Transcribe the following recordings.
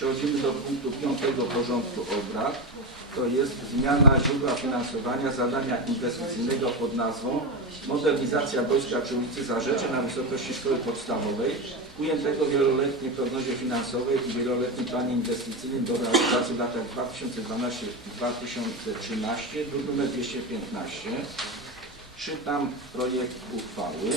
Przechodzimy do punktu piątego porządku obrad. To jest zmiana źródła finansowania zadania inwestycyjnego pod nazwą Modernizacja Wojska przy ulicy Zarzecze na wysokości szkoły podstawowej, ujętego w wieloletniej prognozie finansowej i wieloletnim planie inwestycyjnym do realizacji w latach 2012-2013, druk nr 215. Czytam projekt uchwały.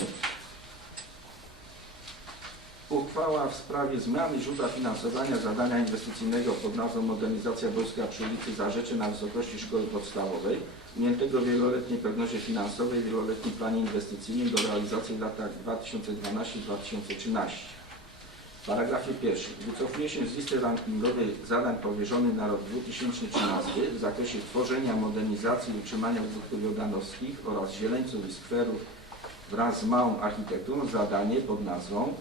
Uchwała w sprawie zmiany źródła finansowania zadania inwestycyjnego pod nazwą Modernizacja Wojska przy ulicy Zarzeczy na wysokości szkoły podstawowej, ujętego w wieloletniej prognozie finansowej wieloletnim planie inwestycyjnym do realizacji w latach 2012-2013. W paragrafie pierwszym wycofuje się z listy rankingowej zadań powierzonych na rok 2013 w zakresie tworzenia, modernizacji i utrzymania obiektów jordanowskich oraz zieleńców i skwerów wraz z małą architekturą zadanie pod nazwą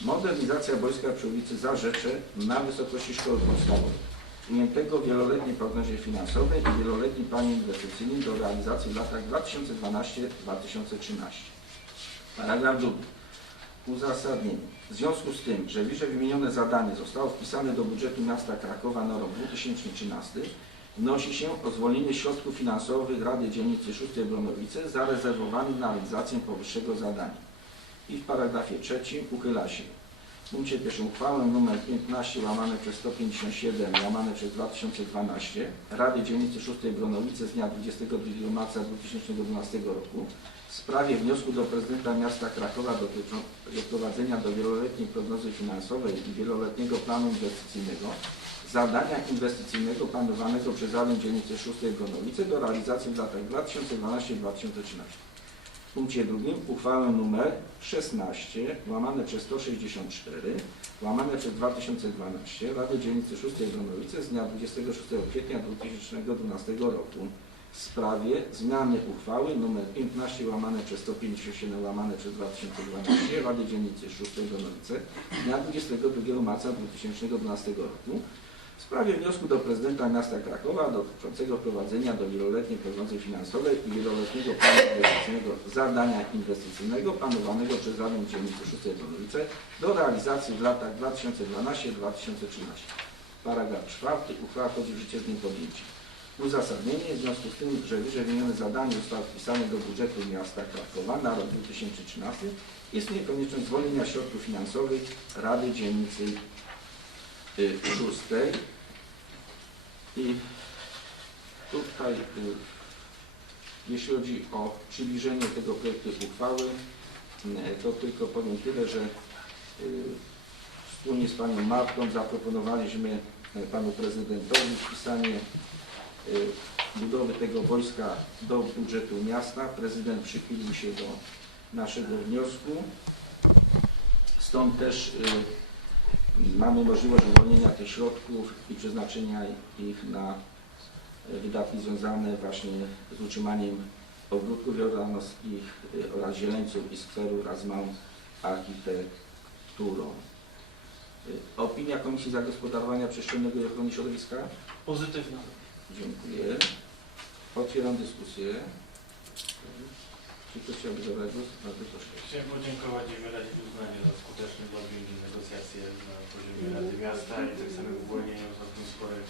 Modernizacja wojska przy ulicy Zarzecze na wysokości szkoły podstawowej, ujętego w wieloletniej prognozie finansowej i wieloletnim planie inwestycyjnym do realizacji w latach 2012-2013. Paragraf drugi. Uzasadnienie. W związku z tym, że wyżej wymienione zadanie zostało wpisane do budżetu miasta Krakowa na rok 2013, wnosi się o zwolnienie środków finansowych Rady Dzielnicy 6 Bronowice zarezerwowanych na realizację powyższego zadania. I w paragrafie trzecim uchyla się w punkcie pierwszym uchwałę nr 15 łamane przez 157 łamane przez 2012 Rady Dzielnicy 6 Bronowice z dnia 22 marca 2012 roku w sprawie wniosku do prezydenta miasta Krakowa dotyczącego wprowadzenia do wieloletniej prognozy finansowej i wieloletniego planu inwestycyjnego zadania inwestycyjnego planowanego przez Radę Dzielnicy 6 Bronowice do realizacji w latach 2012-2013. W punkcie drugim uchwałę numer 16 łamane przez 164 łamane przez 2012 Rady Dzielnicy 6 Bronowice z dnia 26 kwietnia 2012 roku. W sprawie zmiany uchwały numer 15 łamane przez 157 łamane przez 2012 Rady Dzielnicy 6 Bronowice z dnia 22 marca 2012 roku w sprawie wniosku do prezydenta miasta Krakowa dotyczącego wprowadzenia do wieloletniej prognozy finansowej i wieloletniego planu inwestycyjnego zadania inwestycyjnego planowanego przez Radę Dzielnicy 6 Bronowice do realizacji w latach 2012-2013. Paragraf czwarty. Uchwała wchodzi w życie z dniem podjęcia. Uzasadnienie w związku z tym, że wyżej wymienione zadanie zostało wpisane do budżetu miasta Krakowa na rok 2013 istnieje konieczność zwolnienia środków finansowych Rady Dzielnicy szóstej i tutaj y, jeśli chodzi o przybliżenie tego projektu uchwały y, to tylko powiem tyle, że y, wspólnie z Panią Martą zaproponowaliśmy y, Panu Prezydentowi wpisanie y, budowy tego wojska do budżetu miasta. Prezydent przychylił się do naszego wniosku. Stąd też y, mamy możliwość uwolnienia tych środków i przeznaczenia ich na y, wydatki związane właśnie z utrzymaniem ogródków jordanowskich y, oraz zieleńców i skwerów wraz z małą architekturą. Y, Opinia Komisji Zagospodarowania Przestrzennego i Ochrony Środowiska? Pozytywna. Dziękuję. Otwieram dyskusję. Czy ktoś chciałby zabrać głos? Bardzo proszę. Chciałem podziękować i wyrazić uznanie za skuteczny lobbying i negocjacje na poziomie Rady Miasta i tak samo uwolnieniu całkiem sporych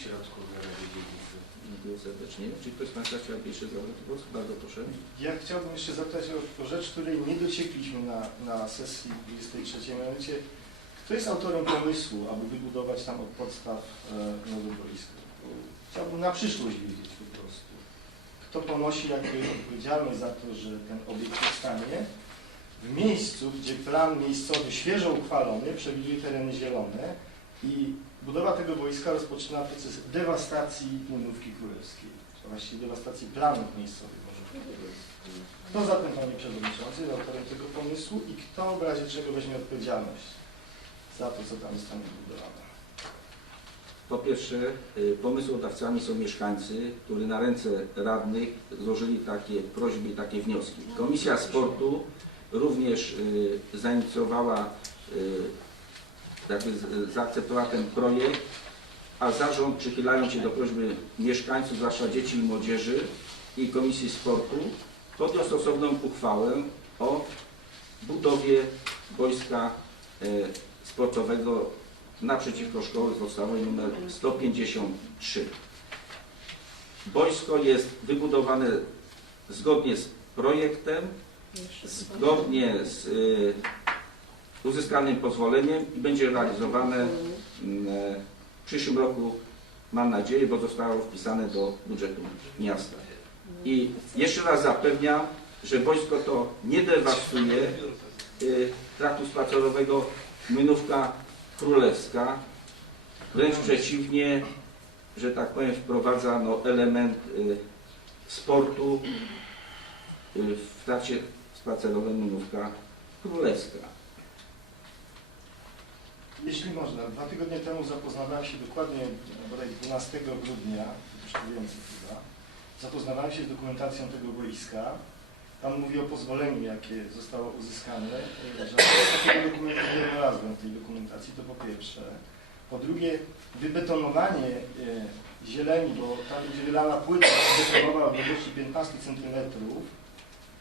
środków dla Rady Dzielnicy. Dziękuję serdecznie. Czy ktoś z Państwa chciałby jeszcze zabrać głos? Bardzo proszę. Ja chciałbym jeszcze zapytać o, o rzecz, której nie dociekliśmy na, na sesji 23, mianowicie kto jest autorem pomysłu, aby wybudować tam od podstaw e, nowe boisko? Bo Chciałbym na przyszłość wiedzieć. Kto ponosi jakby odpowiedzialność za to, że ten obiekt powstanie w miejscu, gdzie plan miejscowy świeżo uchwalony przewiduje tereny zielone i budowa tego boiska rozpoczyna proces dewastacji Młynówki Królewskiej, właściwie dewastacji planów miejscowych powiedzieć. Kto zatem, Panie Przewodniczący, jest autorem tego pomysłu i kto w razie czego weźmie odpowiedzialność za to, co tam zostanie wybudowane? Po pierwsze, y, pomysłodawcami są mieszkańcy, którzy na ręce radnych złożyli takie prośby i takie wnioski. Komisja Sportu również y, zainicjowała, y, jakby zaakceptowała ten projekt, a zarząd przychylając się do prośby mieszkańców, zwłaszcza dzieci i młodzieży i Komisji Sportu, podjął stosowną uchwałę o budowie boiska sportowego naprzeciwko szkoły podstawowej nr 153. Boisko jest wybudowane zgodnie z projektem, zgodnie z y, uzyskanym pozwoleniem i będzie realizowane mm, e, w przyszłym roku, mam nadzieję, bo zostało wpisane do budżetu miasta. I jeszcze raz zapewniam, że wojsko to nie dewastuje y, traktu spacerowego Młynówka Królewska, wręcz przeciwnie, że tak powiem, wprowadza no, element y, sportu y, w trakcie spacerowym Młynówka Królewska. Jeśli można, dwa tygodnie temu zapoznawałem się dokładnie, bodaj 12 grudnia, już to więcej chyba, zapoznawałem się z dokumentacją tego boiska. Pan mówi o pozwoleniu, jakie zostało uzyskane. Że takiego dokumentu nie znalazłem w tej dokumentacji, to po pierwsze. Po drugie, wybetonowanie e, zieleni, bo tam będzie wylana płyta betonowa o długości 15 cm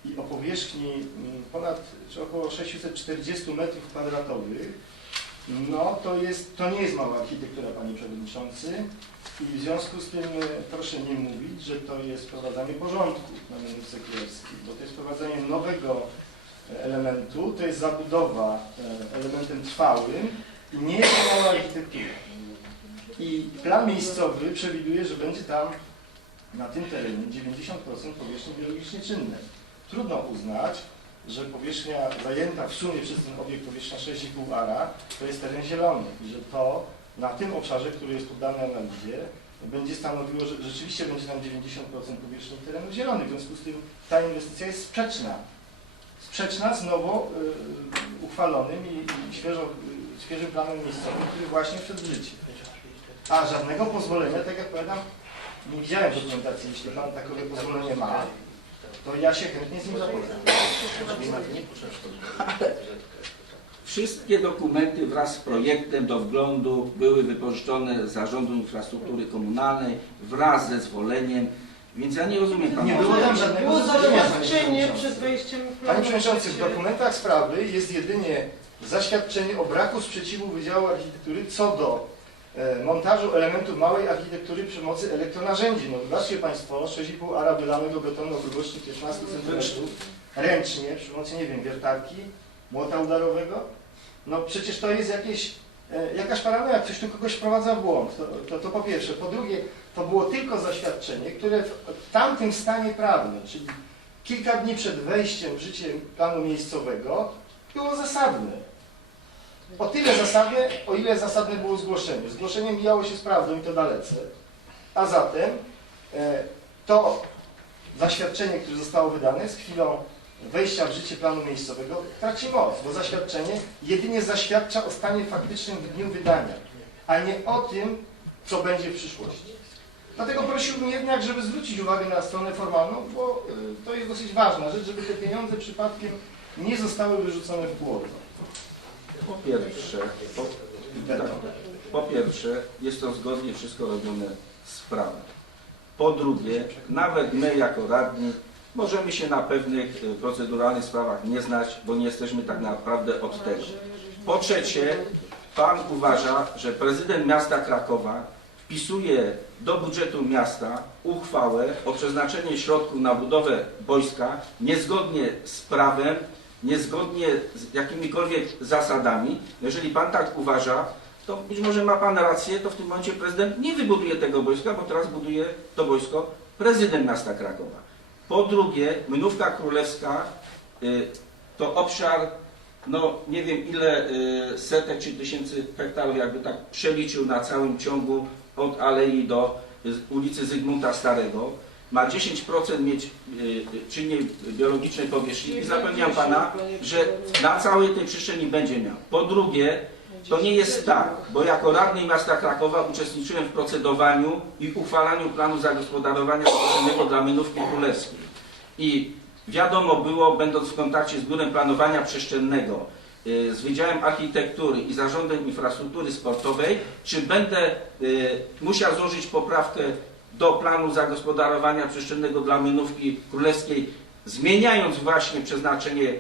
i o powierzchni mm, ponad, czy około 640 metrów kwadratowych, no to jest, to nie jest mała architektura, panie przewodniczący. I w związku z tym e, proszę nie mówić, że to jest wprowadzanie porządku na Młynówce Królewskiej, bo to jest wprowadzenie nowego e, elementu, to jest zabudowa e, elementem trwałym nie mała architektura. I plan miejscowy przewiduje, że będzie tam na tym terenie 90% powierzchni biologicznie czynnej. Trudno uznać, że powierzchnia zajęta w sumie przez ten obiekt powierzchnia 6,5 ara to jest teren zielony i że to na tym obszarze, który jest poddany analizie, będzie stanowiło, że rzeczywiście będzie tam 90% powierzchni terenu zielonych. W związku z tym ta inwestycja jest sprzeczna. Sprzeczna z nowo y, uchwalonym i, i świeżo, y, świeżym planem miejscowym, który właśnie wszedł w życie. A żadnego pozwolenia, tak jak powiadam, nie widziałem dokumentacji. Jeśli Pan takowe pozwolenie ma, to ja się chętnie z nim zapoznam. Wszystkie dokumenty wraz z projektem do wglądu były wypożyczone z Zarządu Infrastruktury Komunalnej wraz ze zwoleniem, więc ja nie rozumiem Pana. Nie było tam żadnego Było zaświadczenie przewodniczący. przed wejściem Panie Przewodniczący, w dokumentach sprawy jest jedynie zaświadczenie o braku sprzeciwu Wydziału Architektury co do e, montażu elementów małej architektury przy pomocy elektronarzędzi. No zobaczcie Państwo, 6,5 ara wylanego betonu o grubości 15 cm ręcznie przy pomocy, nie wiem, wiertarki, młota udarowego. No przecież to jest jakieś, e, jakaś paranoja, ktoś tu kogoś wprowadza w błąd. To, to, to po pierwsze. Po drugie, to było tylko zaświadczenie, które w, tamtym stanie prawnym, czyli kilka dni przed wejściem w życie planu miejscowego, było zasadne. O tyle zasadne, o ile zasadne było zgłoszenie. Zgłoszenie mijało się z prawdą i to dalece. A zatem e, to zaświadczenie, które zostało wydane z chwilą wejścia w życie planu miejscowego traci moc, bo zaświadczenie jedynie zaświadcza o stanie faktycznym w dniu wydania, a nie o tym, co będzie w przyszłości. Dlatego prosiłbym jednak, żeby zwrócić uwagę na stronę formalną, bo y, to jest dosyć ważna rzecz, żeby te pieniądze przypadkiem nie zostały wyrzucone w błoto. Po pierwsze, po, tak, po pierwsze, jest to zgodnie wszystko robione z prawem. Po drugie, nawet my jako radni możemy się na pewnych y, proceduralnych sprawach nie znać, bo nie jesteśmy tak naprawdę od tego. Po trzecie, Pan uważa, że prezydent miasta Krakowa wpisuje do budżetu miasta uchwałę o przeznaczenie środków na budowę boiska niezgodnie z prawem, niezgodnie z jakimikolwiek zasadami. Jeżeli Pan tak uważa, to być może ma Pan rację, to w tym momencie prezydent nie wybuduje tego boiska, bo teraz buduje to boisko prezydent miasta Krakowa. Po drugie, Mnówka Królewska y, to obszar, no nie wiem ile y, setek czy tysięcy hektarów, jakby tak przeliczył na całym ciągu od Alei do ulicy Zygmunta Starego. Ma 10% mieć y, czynnej biologicznej powierzchni i zapewniam Pana, że na całej tej przestrzeni będzie miał. Po drugie, to nie jest tak, bo jako radny miasta Krakowa uczestniczyłem w procedowaniu i uchwalaniu planu zagospodarowania przestrzennego dla Mynówki Królewskiej. I wiadomo było, będąc w kontakcie z Biurem Planowania Przestrzennego, y, z Wydziałem Architektury i Zarządem Infrastruktury Sportowej, czy będę y, musiał złożyć poprawkę do planu zagospodarowania przestrzennego dla Mynówki Królewskiej, zmieniając właśnie przeznaczenie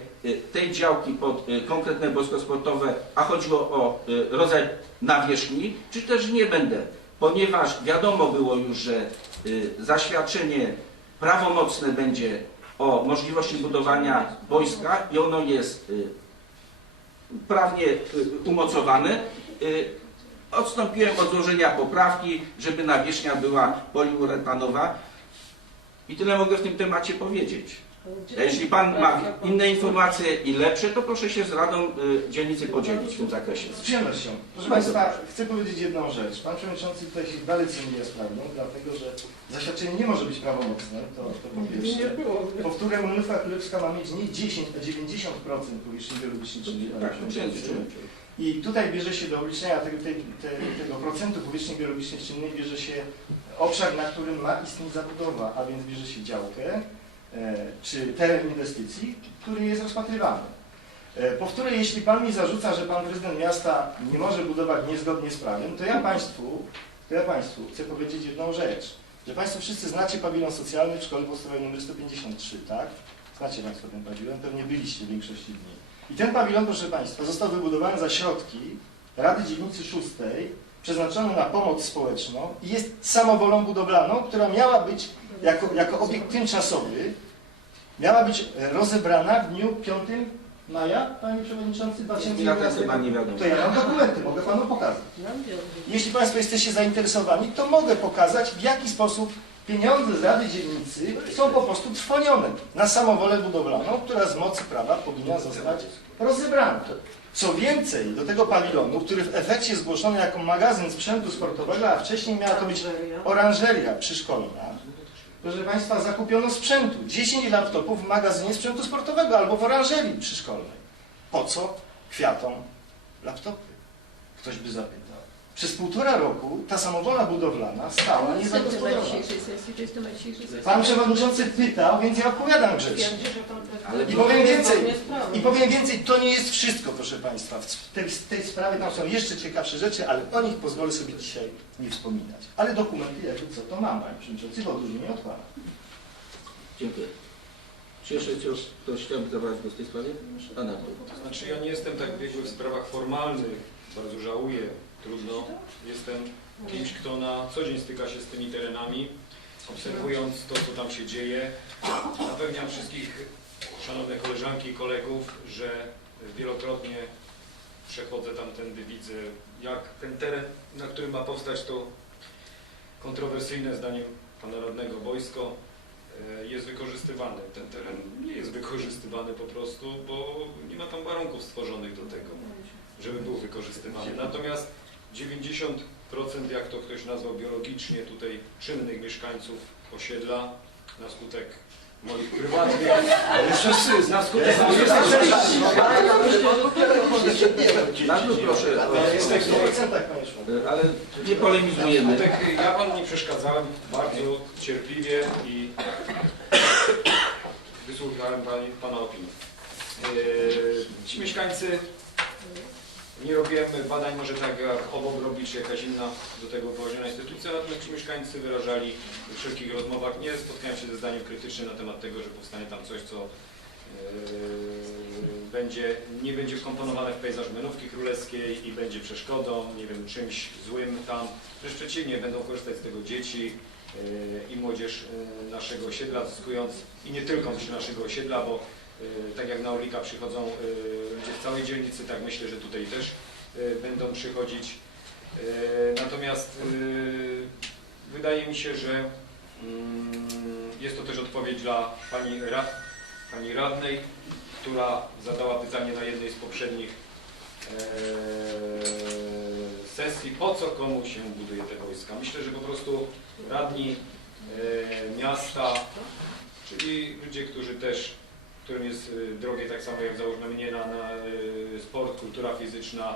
tej działki pod y, konkretne boisko sportowe, a chodziło o y, rodzaj nawierzchni, czy też nie będę, ponieważ wiadomo było już, że y, zaświadczenie prawomocne będzie o możliwości budowania boiska i ono jest y, prawnie y, umocowane. Y, Odstąpiłem od złożenia poprawki, żeby nawierzchnia była poliuretanowa. I tyle mogę w tym temacie powiedzieć. A jeśli Pan ma inne informacje i lepsze, to proszę się z Radą y, Dzielnicy podzielić w tym zakresie. Z przyjemnością. Proszę Państwa, chcę powiedzieć jedną rzecz. Pan Przewodniczący tutaj się dalece mija z prawdą, dlatego że zaświadczenie nie może być prawomocne, to, to po pierwsze. Powtórem Unyfa Królewska ma mieć nie 10, a 90% powierzchni biologicznej czynnej. panie Tak, przewodniczący. przyjęty, przyjęty. I tutaj bierze się do obliczenia tego, tej, te, tego procentu powierzchni biologicznej czynnej, bierze się obszar, na którym ma istnieć zabudowa, a więc bierze się działkę, czy teren inwestycji, który jest rozpatrywany. E, powtórzę, jeśli Pan mi zarzuca, że Pan Prezydent Miasta nie może budować niezgodnie z prawem, to ja Państwu, to ja Państwu chcę powiedzieć jedną rzecz, że Państwo wszyscy znacie pawilon socjalny w szkole podstawowej nr 153, tak? Znacie Państwo ten pawilon, pewnie byliście w większości dni. I ten pawilon, proszę Państwa, został wybudowany za środki Rady Dzielnicy Szóstej, przeznaczony na pomoc społeczną i jest samowolą budowlaną, która miała być jako, jako obiekt tymczasowy, miała być rozebrana w dniu 5 maja, Panie Przewodniczący, Ja to 2011 chyba nie wiadomo. To ja mam dokumenty, mogę Panu pokazać. Jeśli Państwo jesteście zainteresowani, to mogę pokazać, w jaki sposób pieniądze z Rady Dzielnicy są po prostu trwonione na samowolę budowlaną, która z mocy prawa powinna zostać rozebrana. Co więcej, do tego pawilonu, który w efekcie zgłoszony jako magazyn sprzętu sportowego, a wcześniej miała to być oranżeria przyszkolna, proszę Państwa, zakupiono sprzętu. 10 laptopów w magazynie sprzętu sportowego albo w oranżerii przyszkolnej. Po co kwiatom laptopy? Ktoś by zapytał. Przez półtora roku ta samowola budowlana stała niezagospodarowana. Pan Przewodniczący pytał, więc ja odpowiadam grzecznie. I powiem więcej, i powiem więcej, to nie jest wszystko, proszę Państwa. W tej, w tej sprawie tam są jeszcze ciekawsze rzeczy, ale o nich pozwolę sobie dzisiaj nie wspominać. Ale dokumenty, jakby co, to mam, Panie Przewodniczący, bo dużo nie odkładam. Dziękuję. Czy jeszcze ktoś, ktoś chciałby zabrać głos w tej sprawie? Pan Artur. To znaczy ja nie jestem tak biegły w sprawach formalnych, bardzo żałuję, trudno. Jestem kimś, kto na co dzień styka się z tymi terenami, obserwując to, co tam się dzieje. Zapewniam wszystkich szanowne koleżanki i kolegów, że wielokrotnie przechodzę tamtędy, widzę jak ten teren, na którym ma powstać to kontrowersyjne zdaniem pana radnego wojsko, e, jest wykorzystywany. Ten teren nie jest wykorzystywany po prostu, bo nie ma tam warunków stworzonych do tego, żeby był wykorzystywany. Natomiast 90% jak to ktoś nazwał biologicznie tutaj czynnych mieszkańców osiedla na skutek moich prywatnych na skutek Bardzo proszę, o- Ja jestem w 100% Panie Szwagier. ale nie polemizujemy. Tak, ja panu nie przeszkadzałem bardzo cierpliwie i wysłuchałem pani, pana opinii. Eee, Ci mieszkańcy, nie robiłem badań może tak jak obok robi, czy jakaś inna do tego położona instytucja, natomiast ci mieszkańcy wyrażali w wszelkich rozmowach, nie spotkałem się ze zdaniem krytycznym na temat tego, że powstanie tam coś, co eee, będzie, nie będzie wkomponowane w pejzaż Menówki Królewskiej i będzie przeszkodą, nie wiem, czymś złym tam. Wręcz przeciwnie, będą korzystać z tego dzieci e, i młodzież e, naszego osiedla, zyskując i nie tylko myślę naszego osiedla, bo tak jak na Orlika przychodzą e, ludzie z całej dzielnicy, tak myślę, że tutaj też e, będą przychodzić. Natomiast wydaje mi się, że mm, jest to też odpowiedź dla pani, ra, pani radnej, która zadała pytanie na jednej z poprzednich e, sesji, po co komu się buduje te wojska. Myślę, że po prostu radni e, miasta, czyli ludzie, którzy też, którym jest e, drogie tak samo jak załóżmy mnie na, na e, sport, kultura fizyczna,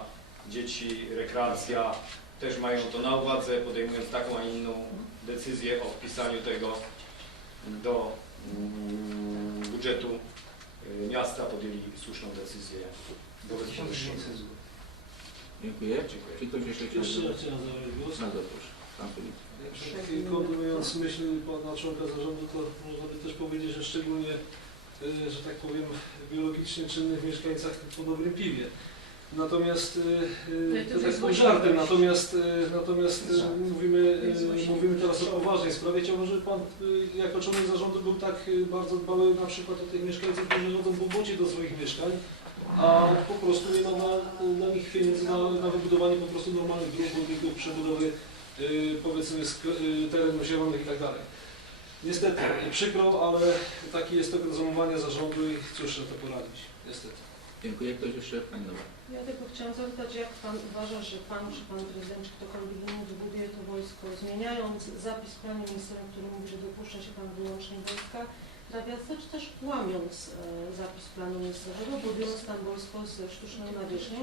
dzieci, rekreacja, też mają to na uwadze, podejmując taką, a inną decyzję o wpisaniu tego do mm, budżetu e, miasta, podjęli słuszną decyzję wobec powyższego. Dziękuję. Czy ktoś jeszcze chciał? Jeszcze ja chciałem zabrać głos. Bardzo proszę. Pan Kontynuując myśl pana członka zarządu, to można by też powiedzieć, że szczególnie y, że tak powiem, biologicznie czynnych mieszkańcach po dobrym piwie. Natomiast y, y, to tak żartem, natomiast, y, natomiast y, mówimy, y, mówimy teraz o poważnej sprawie. Chciałbym, żeby Pan y, jako członek zarządu był tak y, bardzo dbały na przykład o tych mieszkańców, którzy chodzą po wodzie do swoich mieszkań, a po prostu nie ma na, na nich pieniędzy na, na wybudowanie po prostu normalnych dróg, chodników, przebudowy y, powiedzmy y, terenów zielonych i tak dalej. Niestety, przykro, ale taki jest tok rozumowania zarządu i cóż na to poradzić, niestety. Dziękuję. Ktoś jeszcze? Pani Nowa. Ja tylko chciałam zapytać, jak Pan uważa, że Pan czy Pan Prezydent, czy ktokolwiek inny wybuduje to wojsko, zmieniając zapis w planie miejscowym, który mówi, że dopuszcza się Pan wyłącznie wojska trawiaste, czy też łamiąc e, zapis planu miejscowego, budując tam wojsko ze sztuczną nawierzchnią?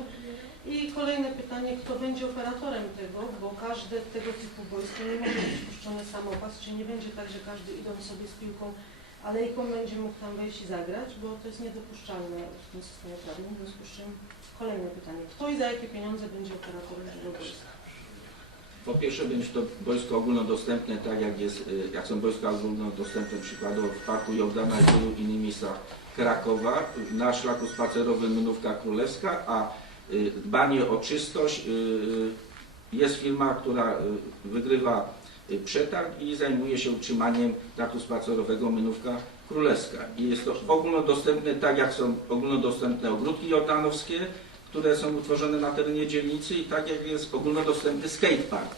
I kolejne pytanie, kto będzie operatorem tego, bo każde tego typu wojsko nie może być puszczone samopas, czyli nie będzie tak, że każdy idąc sobie z piłką alejką będzie mógł tam wejść i zagrać, bo to jest niedopuszczalne w tym systemie prawnym. W związku z czym kolejne pytanie, kto i za jakie pieniądze będzie operatorem tego wojska? Po pierwsze będzie to wojsko ogólnodostępne, tak jak jest, y, jak są wojska ogólnodostępne przykładowo w Parku Jordana i wielu innych miejscach Krakowa, na szlaku spacerowym Mynówka Królewska, a y, dbanie o czystość, y, jest firma, która wygrywa przetarg i zajmuje się utrzymaniem traku spacerowego Mynówka Królewska. I jest to ogólnodostępne, tak jak są ogólnodostępne ogródki jordanowskie, które są utworzone na terenie dzielnicy i tak jak jest ogólnodostępny skatepark.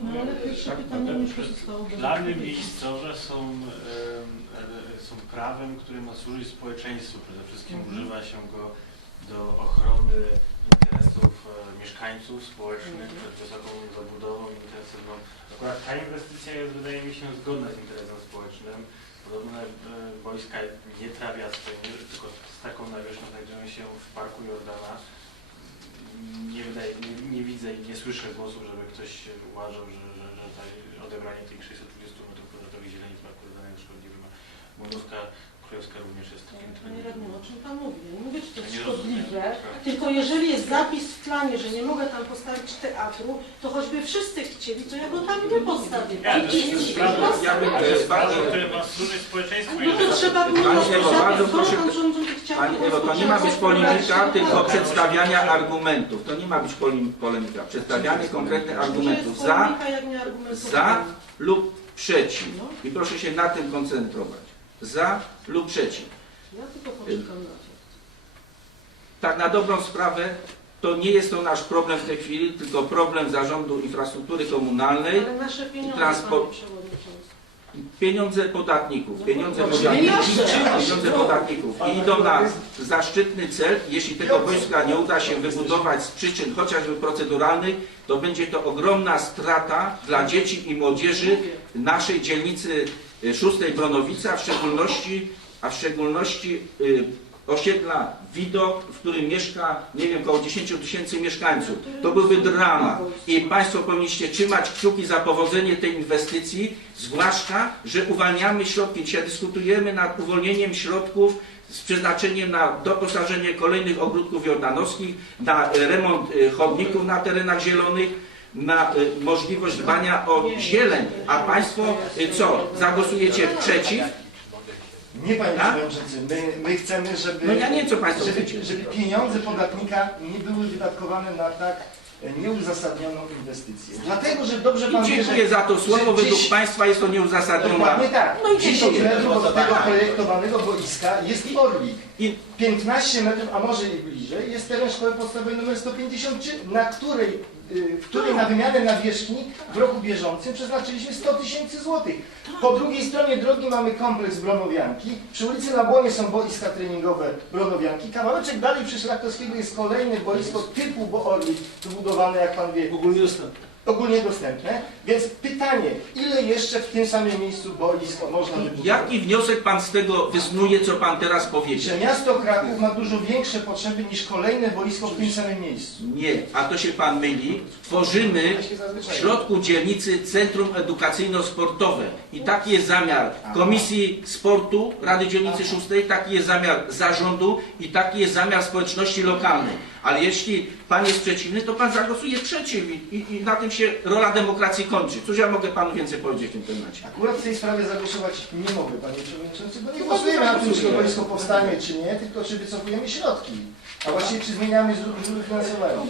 No ale pierwsze pytanie nie pozostało bez Dla mnie odpowiedzi. miejscowe są, e, są prawem, które ma służyć społeczeństwu. Przede wszystkim Mhm. używa się go do ochrony interesów e, mieszkańców społecznych Mhm. przed wysoką zabudową intensywną. Akurat ta inwestycja jest, wydaje mi się, zgodna z interesem społecznym. Podobne wojska nie trawiaste, nie, tylko z taką nawierzchnią znajdują się w Parku Jordana. Nie, wydaje, nie, nie widzę i nie słyszę głosów, żeby ktoś uważał, że, że, że odebranie tych 620 m2 zieleni w Parku Jordana jest szkodliwe. Młodówka Królewska również jest takim Panie radny, o czym Pan mówi? Ja nie mówię, czy to jest Ja nie szkodliwe, rozumiem. tylko jeżeli jest zapis w planie, że nie mogę tam postawić teatru, to choćby wszyscy chcieli, to ja go tam nie postawię. Ja, to jest. Ja bym- To jest bardzo- społeczeństwu. No to trzeba było Pani rozpisać, Ewo, bardzo skoro proszę- pan rządzący chciał Pani po Ewo, prostu to nie ma być polemika, tylko tak. przedstawiania argumentów. To nie ma być poli- polemika. Przedstawianie konkretnych argumentów za za lub przeciw. No, I proszę się na tym koncentrować. Za lub przeciw. ja tylko poczekam na. Tak na dobrą sprawę to nie jest to nasz problem w tej chwili, tylko problem Zarządu Infrastruktury Komunalnej. Ale nasze pieniądze, transport-. Pieniądze podatników, pieniądze No, podatników, oczywiście. pieniądze podatników i idą na zaszczytny cel. Jeśli tego wojska nie uda się wybudować z przyczyn chociażby proceduralnych, to będzie to ogromna strata dla dzieci i młodzieży naszej dzielnicy szóstej Bronowica, a w szczególności, a w szczególności y, osiedla Widok, w którym mieszka, nie wiem, około 10 tysięcy mieszkańców. To byłby dramat. I Państwo powinniście trzymać kciuki za powodzenie tej inwestycji, zwłaszcza, że uwalniamy środki. Dzisiaj dyskutujemy nad uwolnieniem środków z przeznaczeniem na doposażenie kolejnych ogródków jordanowskich, na remont e, chodników na terenach zielonych, na e, możliwość dbania o zieleń. A Państwo e, co, zagłosujecie przeciw? Nie panie Tak? przewodniczący, my, my chcemy, żeby, No ja nie wiem, co Państwo chcecie. żeby, żeby pieniądze podatnika nie były wydatkowane na tak nieuzasadnioną inwestycję. Dlatego, że dobrze pan I wie, że dziękuję za to słowo. że Według dziś- Państwa jest to nieuzasadnione. Dokładnie tak. No i 10 dziękuję. metrów od tego projektowanego boiska jest Orlik. I 15 metrów, a może i bliżej, jest teren szkoły podstawowej nr 153, na której, y, której na wymianę nawierzchni w roku bieżącym przeznaczyliśmy 100 tysięcy złotych. Po drugiej stronie drogi mamy kompleks Bronowianki, przy ulicy Labłonie są boiska treningowe Bronowianki, kawałeczek dalej przy Szlachtowskiego jest kolejne boisko typu bo Orlik, wybudowane jak pan wie Ogólnie dostępne. Ogólnie dostępne, więc pytanie, ile jeszcze w tym samym miejscu boisk można wybudować? jaki wniosek Pan z tego wysnuje, co Pan teraz powiedział? Że miasto Kraków ma dużo większe potrzeby niż kolejne boisko w tym samym miejscu. Nie, a to się Pan myli. Tworzymy w środku dzielnicy Centrum Edukacyjno-Sportowe i taki jest zamiar Komisji Sportu Rady Dzielnicy Szóstej, taki jest zamiar zarządu i taki jest zamiar społeczności lokalnej. Ale jeśli pan jest przeciwny, to pan zagłosuje przeciw i, i, i na tym się rola demokracji kończy. Cóż ja mogę panu więcej powiedzieć w tym temacie? Akurat w tej sprawie zagłosować nie mogę, panie przewodniczący, bo nie To głosujemy na tym, czy boisko powstanie, czy nie, tylko czy wycofujemy środki. A właściwie czy zmieniamy źródło finansowania.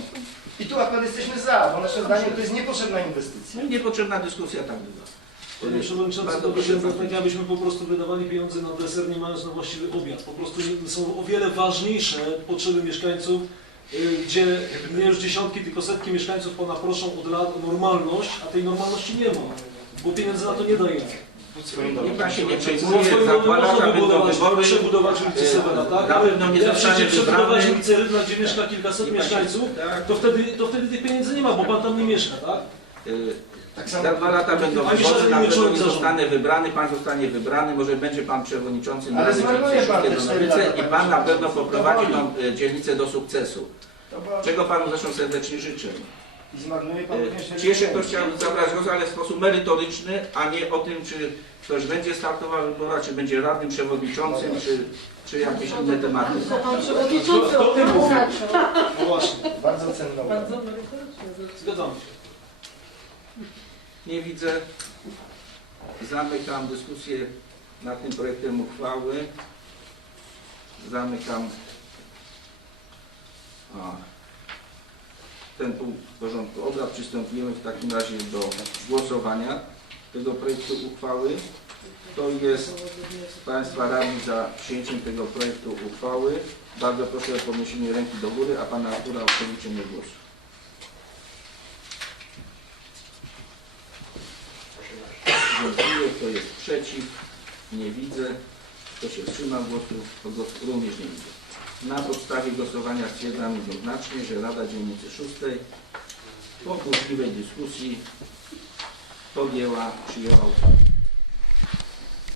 I tu akurat jesteśmy za, bo naszym zdaniem to jest niepotrzebna inwestycja. No i niepotrzebna dyskusja tak bywa. Panie Przewodniczący, to pan. tak jakbyśmy po prostu wydawali pieniądze na deser, nie mając na właściwy obiad. Po prostu są o wiele ważniejsze potrzeby mieszkańców, gdzie nie już dziesiątki, tylko setki mieszkańców pana proszą od lat o normalność, a tej normalności nie ma, bo pieniędzy na to nie dajemy. Niech pan się nie przejmuje, będą wybory. przebudować ulicę e, Severa, tak? na Ale pewno nie jak chcecie przebudować ulicę Rydla, gdzie mieszka kilkaset pan się- mieszkańców, Tak, to wtedy, to wtedy tych pieniędzy nie ma, bo pan tam nie mieszka, tak? Y, Tak Za dwa lata będą wybory, na pewno nie zostanę wybrany, pan zostanie wybrany, może będzie pan przewodniczącym Ale Rady zmarnuje pan te Wszystkie cztery Donowice lata, i panie pan na pewno poprowadzi tą y, dzielnicę do sukcesu. To była- Czego panu zresztą serdecznie życzę. I zmarnuje pan również Y, ktoś chciał zabrać głos, ale w sposób merytoryczny, a nie o tym, czy ktoś będzie startował w wyborach, czy będzie radnym przewodniczącym, czy, czy jakieś inne tematy. To pan przewodniczący o tym zaczął. No właśnie, Bardzo cenną. Bardzo merytorycznie zgadzam się. Nie widzę. Zamykam dyskusję nad tym projektem uchwały. Zamykam a, ten punkt porządku obrad. Przystąpimy w takim razie do głosowania tego projektu uchwały. Kto jest z Państwa radnych za przyjęciem tego projektu uchwały? Bardzo proszę o podniesienie ręki do góry, a Pana Artura o przeliczenie głosu. Dziękuję. Kto jest przeciw? Nie widzę. Kto się wstrzymał głosu? Również nie widzę. Na podstawie głosowania stwierdzam jednoznacznie, że Rada Dzielnicy Szóstej po burzliwej dyskusji podjęła, przyjęła uchwałę.